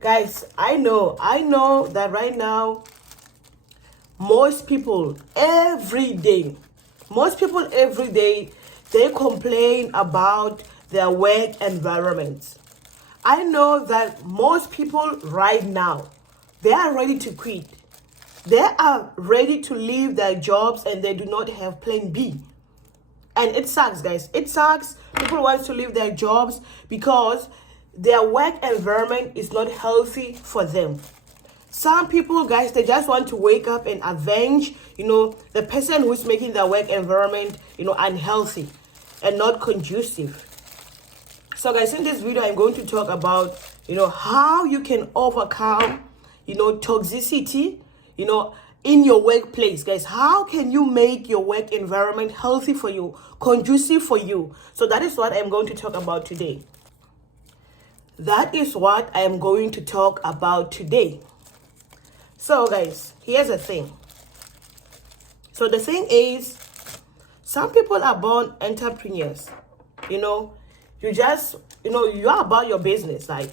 Guys, I know that right now, most people every day, they complain about their work environment. I know that most people right now, they are ready to quit. They are ready to leave their jobs and they do not have plan B. And it sucks, guys. It sucks. People want to leave their jobs because their work environment is not healthy for them. Some people, guys, they just want to wake up and avenge, the person who's making their work environment, unhealthy and not conducive. So, guys, in this video, I'm going to talk about, how you can overcome, toxicity, in your workplace. Guys, how can you make your work environment healthy for you, conducive for you? So that is what I'm going to talk about today. So, guys, here's the thing. So the thing is, some people are born entrepreneurs. You just, you are about your business. Like,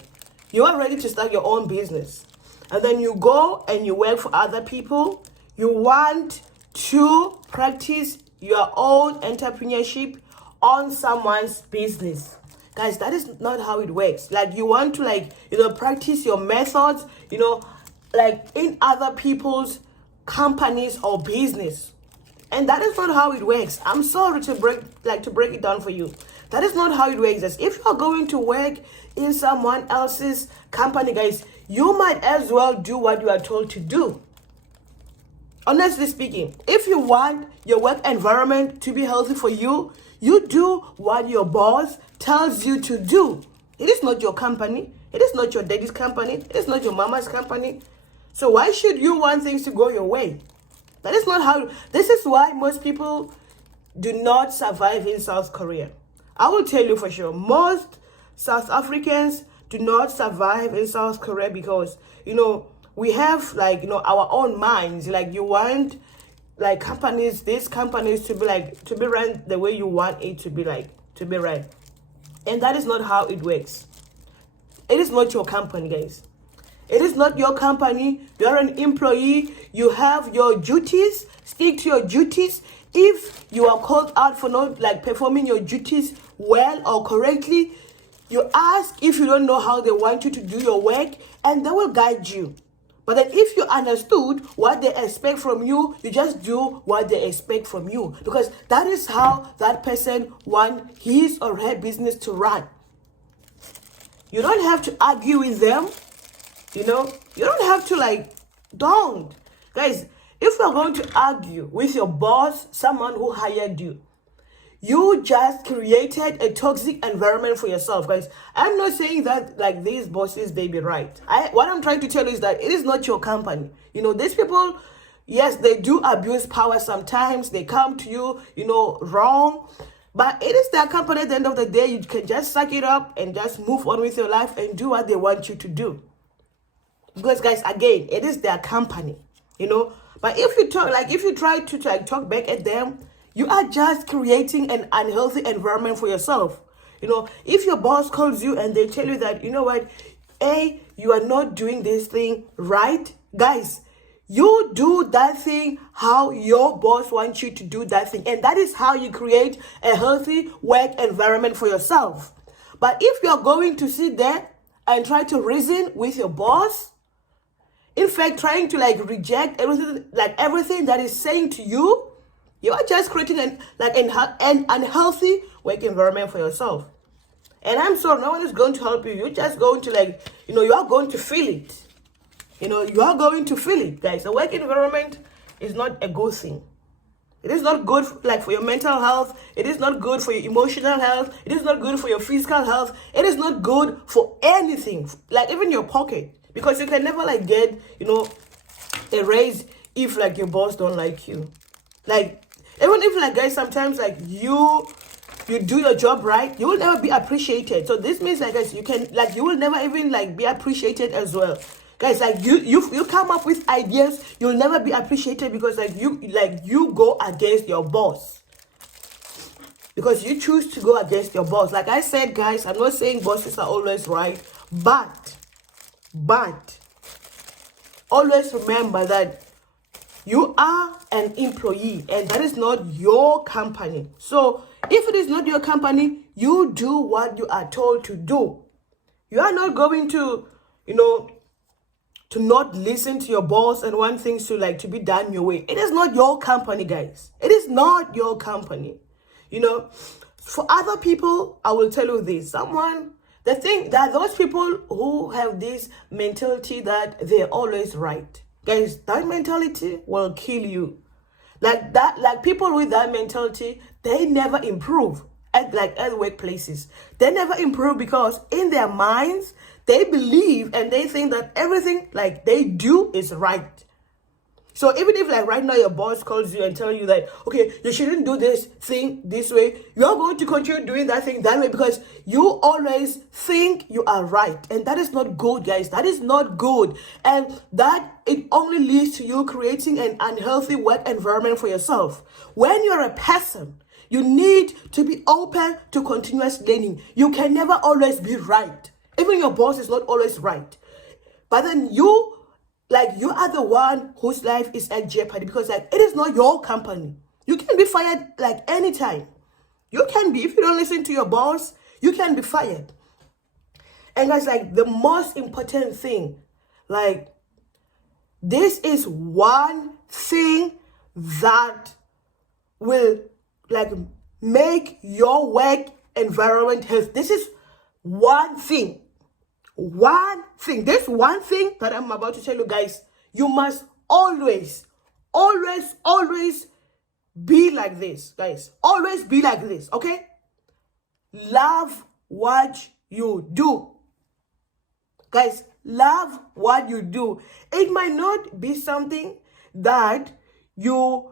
you are ready to start your own business. And then you go and you work for other people. You want to practice your own entrepreneurship on someone's business. Guys, that is not how it works. Like, you want to practice your methods, like in other people's companies or business. And that is not how it works. I'm sorry to break it down for you. That is not how it works. If you're going to work in someone else's company, guys, you might as well do what you are told to do. Honestly speaking, if you want your work environment to be healthy for you, you do what your boss tells you to do. It is not your company. It is not your daddy's company. It is not your mama's company. So why should you want things to go your way? That is not how. This is why most people do not survive in South Korea. I will tell you for sure, most South Africans do not survive in South Korea because, we have our own minds. Like, you want these companies to be run the way you want it to be run. And that is not how it works. It is not your company, guys. It is not your company. You are an employee. You have your duties. Stick to your duties. If you are called out for not performing your duties well or correctly, you ask if you don't know how they want you to do your work, and they will guide you. But then if you understood what they expect from you, you just do what they expect from you, because that is how that person wants his or her business to run. You don't have to argue with them. You don't have to don't. Guys, if you're going to argue with your boss, someone who hired you, you just created a toxic environment for yourself, guys. I'm not saying that these bosses, they be right. What I'm trying to tell you is that it is not your company. These people, yes, they do abuse power sometimes. They come to you, wrong. But it is their company. At the end of the day, you can just suck it up and just move on with your life and do what they want you to do. Because, guys, again, it is their company, But if you try to talk back at them, you are just creating an unhealthy environment for yourself. If your boss calls you and they tell you that, you are not doing this thing right, guys, you do that thing how your boss wants you to do that thing. And that is how you create a healthy work environment for yourself. But if you're going to sit there and try to reason with your boss, in fact, trying to reject everything that is saying to you, you are just creating an unhealthy work environment for yourself. And I'm sorry, no one is going to help you. You're just going to you are going to feel it. You are going to feel it, guys. The work environment is not a good thing. It is not good for your mental health. It is not good for your emotional health. It is not good for your physical health. It is not good for anything, even your pocket. Because you can never get, a raise if your boss don't like you. Even if guys, sometimes you do your job right, you will never be appreciated. So this means guys, you will never even be appreciated as well. Guys, you come up with ideas, you'll never be appreciated because you go against your boss. Because you choose to go against your boss. Like I said, guys, I'm not saying bosses are always right, but But always remember that you are an employee and that is not your company. So if it is not your company, you do what you are told to do. You are not going to, to not listen to your boss and want things to be done your way. It is not your company, guys. It is not your company. For other people, I will tell you this. The thing that those people who have this mentality that they're always right. Guys, that mentality will kill you. Like people with that mentality, they never improve at workplaces. They never improve because in their minds, they believe and they think that everything they do is right. So even if right now your boss calls you and tell you that, okay, you shouldn't do this thing this way, you're going to continue doing that thing that way because you always think you are right. And that is not good, guys. That is not good. And that it only leads to you creating an unhealthy work environment for yourself. When you're a person, you need to be open to continuous learning. You can never always be right. Even your boss is not always right. But then you are the one whose life is at jeopardy because it is not your company. You can be fired anytime. You can be, if you don't listen to your boss, you can be fired. And guys, the most important thing, this is one thing that will make your work environment healthy. This is one thing. This one thing that I'm about to tell you guys, you must always be like this, guys. Always be like this, okay? Love what you do. Guys, love what you do. It might not be something that you